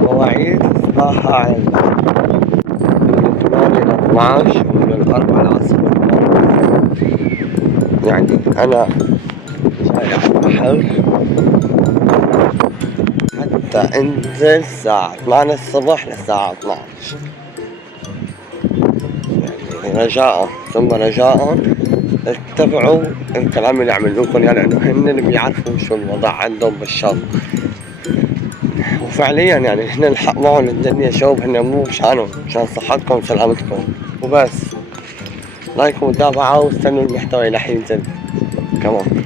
مواعيد السباحة على البحر من 8 ل12 ومن 4 العصر. يعني أنا جاي على البحر حتى أنزل الساعة 8 الصبح للساعة 12، يعني رجاءً ثم رجاءً اتبعوا الكلام اللي عملوكن، لأنه هن اللي بيعرفوا شو الوضع عندهم بالشط. وفعليا يعني هن الحق معهم الدنيا شوب، هن مو مشانهم، مشان صحتكم وسلامتكم وبس. لايك ومتابعة واستنوا المحتوى لح ينزل كمان.